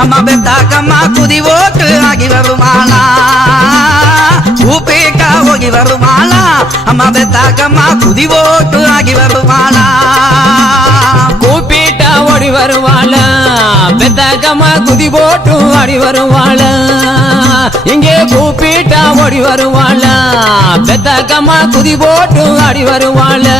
அம்மா பெத்தாக்கம்மா குதி ஓட்டு ஆகி வருமாளா ஊப்பேக்கா ஓகி வருமாளா அம்மா பெத்தாக்கம்மா குதி ஓட்டு ஆகி வருமாளா கூப்பிட்டா ஓடி வருவாளா பெத்தாக்கம்மா குதி போட்டு ஆடி வருவாளா இங்கே கூப்பிட்டா ஓடி வருவாளா பெத்தாக்கம்மா குதி போட்டு ஆடி வருவாளா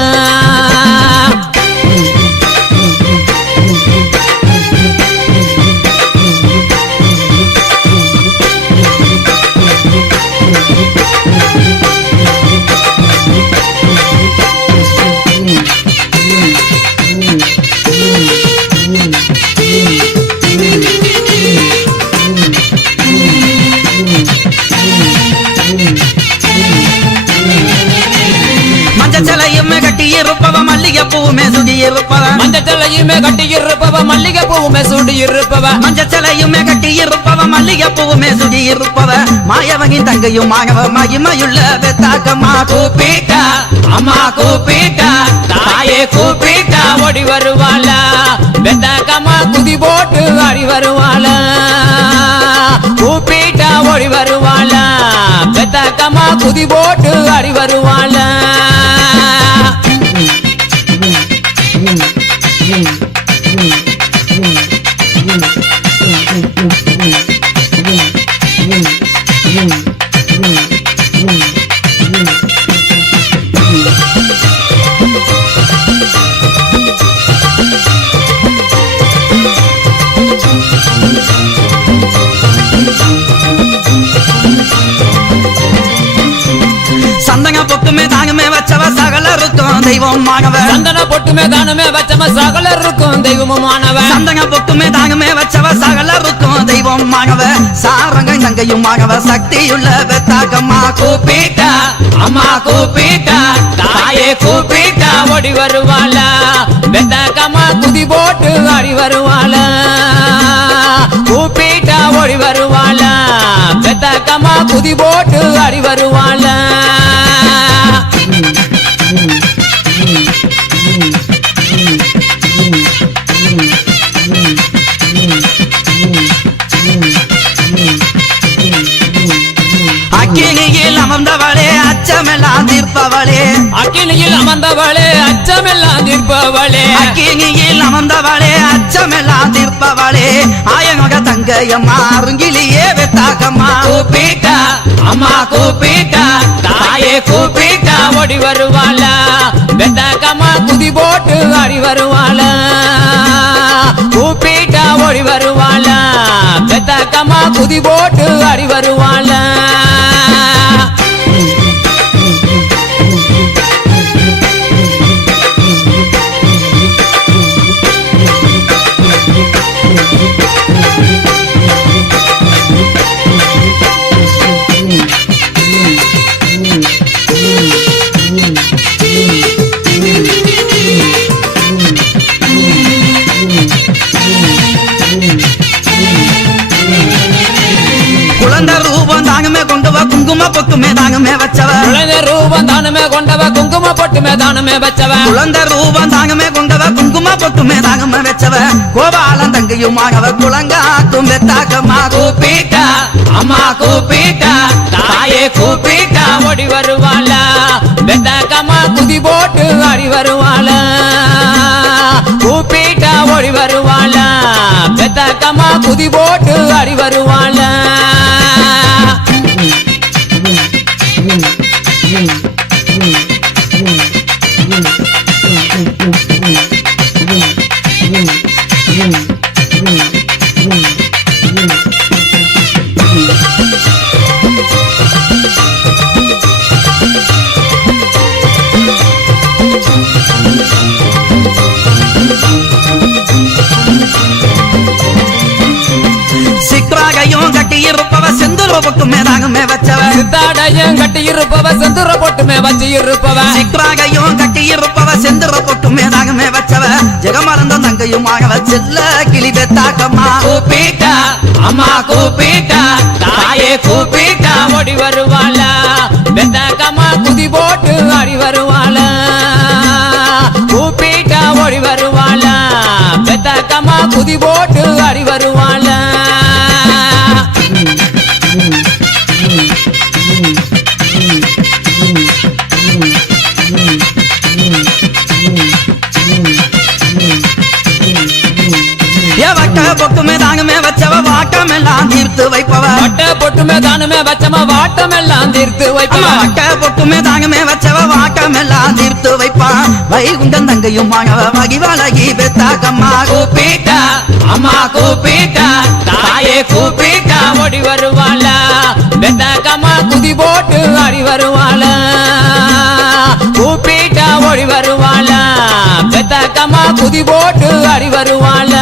மஞ்சச்சலையுமே கட்டியிருப்பவ மல்லிகை பூவுமே சுடியிருப்பவ மஞ்சச்சலையுமே கட்டியிருப்பவ மல்லிகை பூவுமே சுடியிருப்பவ மஞ்சச்சலையுமே கட்டியிருப்பவ மல்லிகை பூவுமே சுடியிருப்பவ மாயவங்கின் தங்கையும் மாணவ மகிமையுள்ள பெத்தாக்கம்மா கூப்பிட்டா அம்மா கூப்பிட்டா தாயே கூப்பிட்டா ஓடி வருவாளா பெத்தாக்கம்மா குதி போட்டு ஆடி வருவாளா கூப்பிட்டா ஓடி வருவாளா பெத்தாக்கம்மா குதி போட்டு ஆடி வருவாளா சந்தன பொட்டுமே தாங்கமே வச்சவ சகலருக்கும் தெய்வமானவ சந்தன பொட்டுமே தானமே வச்சவ சகலருக்கும் தெய்வமானவ சந்தன பொட்டுமே தாங்கமே வச்சவ சகலருக்கும் தெய்வமானவ சாரங்க தங்கையுமானவ சக்தியுள்ள பெத்தாக்கம்மா கூப்பிட்டா அம்மா கூப்பிட்டா தாயே கூப்பிட்டா ஓடி வருவாளா பெத்தாக்கம்மா குதி போட்டு ஆடி வருவாளா கூப்பிட்டா ஓடி வருவாளா பெத்தாக்கம்மா குதி போட்டு ஆடி வருவாளா அக்கினியில் அமர்ந்தவளே அச்சமெல்லாம் தீர்ப்பவளே அக்கினியில் அமர்ந்தவளே அச்சமெல்லாம் தீர்ப்பவளே அக்கினியில் அமர்ந்தவளே அச்சமெல்லாம் தீர்ப்பவளே ஆயனக தங்கையம்மா அருங்கிலியே பெத்தாக்கம்மா கூப்பிட்டா அம்மா கூப்பிட்டா தாயே கூப்பிட்டா ஓடி வருவாளா பெத்தாக்கம்மா குதி போட்டு ஆடி வருவாளா கூப்பிட்டா ஓடி வருவாளா பெத்தாக்கம்மா குதி போட்டு ஆடி வருவாளா குழந்தை ரூபம் தாங்கமே கொண்டவ குங்கும பொட்டுமே தாங்கமே வச்சவ குழந்தை ரூபம் தானமே கொண்டவ குங்கும பொட்டுமே தானமே வச்சவ குழந்தை ரூபம் தாங்கமே கொண்டவ குங்கும பொட்டுமே தாங்கமே வச்சவ கோபாலன் தங்கையுமானவ குளங்காக்கும் பெத்தாக்கம்மா கூப்பிட்டா அம்மா கூப்பிட்டா தாயே கூப்பிட்டா ஓடி வருவாளா பெத்தாக்கம்மா குதி போட்டு ஆடி வருவாளா கூப்பிட்டா ஓடி வருவாளா பெத்தாக்கம்மா குதி போட்டு ஆடி வருவாளா சிக்ராகையும் பொட்டுமே தாங்கமே வச்சவ சித்தாடையும் கட்டி இருப்பவ செந்துர பொட்டுமே வச்சு இருப்பவ சிக்ராகையும் கட்டி இருப்பவ செந்துர பொட்டுமே தாங்கமே வச்சவ ஜெகமறந்தும் தங்கையுமாகவ செல்ல கிளி பெத்தாக்கம்மா கூப்பிட்டா அம்மா கூப்பிட்டா தாயே கூப்பிட்டா ஓடி வருவாள பெத்தாக்கம்மா குதி போட்டு ஆடி வருவாள கூப்பிட்டா ஓடி வருவாள பெத்தாக்கம்மா குதி போட்டு ஆடி வருவாள வட்ட பொட்டுமே தாங்கமே வச்சவ வாட்டம் எல்லாம் தீர்த்து வைப்பவ வட்ட பொட்டுமே தானுமே வச்சவ வாட்டம் எல்லாம் தீர்த்து வைப்பவ வட்ட பொட்டுமே தாங்கமே வச்சவ வாட்டம் எல்லாம் தீர்த்து வைப்பா வைகுண்டம் தங்கையும் மாணவ மகிவழகி பெத்தாக்கம்மா கூப்பிட்டா அம்மா கூப்பிட்டா தாயே கூப்பிட்டா ஓடி வருவாள பெத்தாக்கம்மா குதி போட்டு ஆடி வருவாள கூப்பிட்டா ஓடி வருவாள பெத்தாக்கம்மா குதி போட்டு ஆடி வருவாள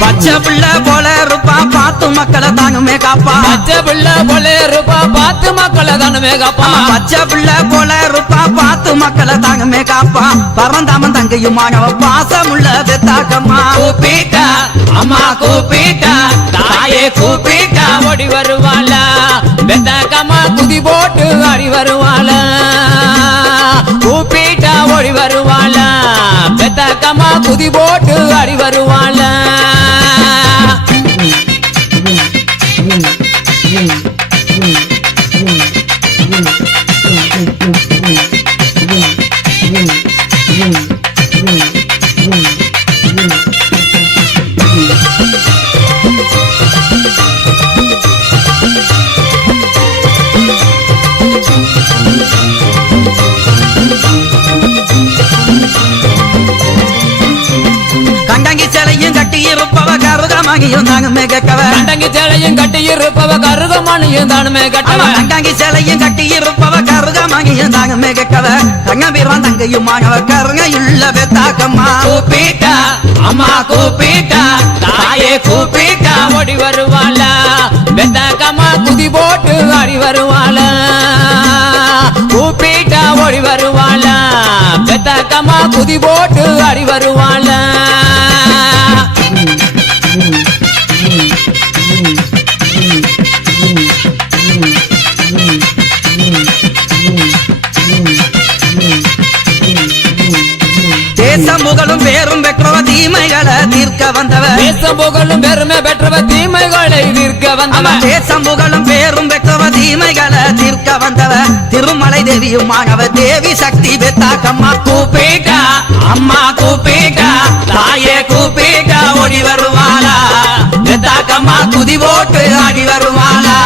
பச்சை பிள்ளை போல இருப்பா பார்த்து மக்களை தானுமே காப்பா பச்சை பிள்ளை போல இருப்பா பார்த்து மக்களை தானுமே காப்பா பச்சை பிள்ளை போல இருப்பா பார்த்து மக்களை தானுமே காப்பா பரந்தாமன் தங்கையுமானவ பாசமுள்ள பெத்தாக்கம்மா கூப்பிட்டா அம்மா கூப்பிட்டா தாயே கூப்பிட்டா ஓடி வருவாள பெத்தாக்கம்மா குதி போட்டு ஆடி வருவாள கூப்பிட்டா ஓடி வருவாள பெத்தாக்கம்மா குதி போட்டு ஆடி வருவாள கண்டங்கி சிலையும் கட்டி இருப்பவ கருகமணியும் தானுமே கேட்கவ கண்டங்கி சேலையும் கட்டி இருப்பவ கருகமணியும் தானுமே கட்டவ கண்டங்கி சிலையும் கட்டி இருப்பவ கருகமணியும் தானுமே கேட்கவ தங்கபீரம் தங்கையுமானவ கருணையுள்ள பெத்தாக்கம்மா கூப்பிட்டா அம்மா கூப்பிட்டா தாயே கூப்பிட்டா ஓடி வருவாள பெத்தாக்கம்மா குதி போட்டு ஆடி வருவாள கூப்பிட்டா ஓடி வருவாள பெத்தாக்கம்மா குதி போட்டு ஆடி வருவாள தேசம் புகழும் பேரும் பெற்றவ தீமைகளை தீர்க்க வந்தவ தேசம் புகழும் பெருமை பெற்றவ தீமைகளை தீர்க்க வந்தவ தேசம் புகழும் பேரும் பெற்றவ தீமைகளை தீர்க்க வந்தவ திருமலை தேவியுமானவ தேவி சக்தி பெத்தாக்கம்மா கூப்பிட்டா அம்மா கூப்பிட்டா தாயே கூப்பிட்டா ஓடி வருவாளா பெத்தாக்கம்மா குதி போட்டு ஆடி வருவாளா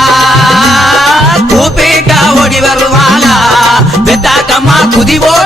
கூப்பிட்டா ஓடி வருவாளா பெத்தாக்கம்மா குதி போட்டு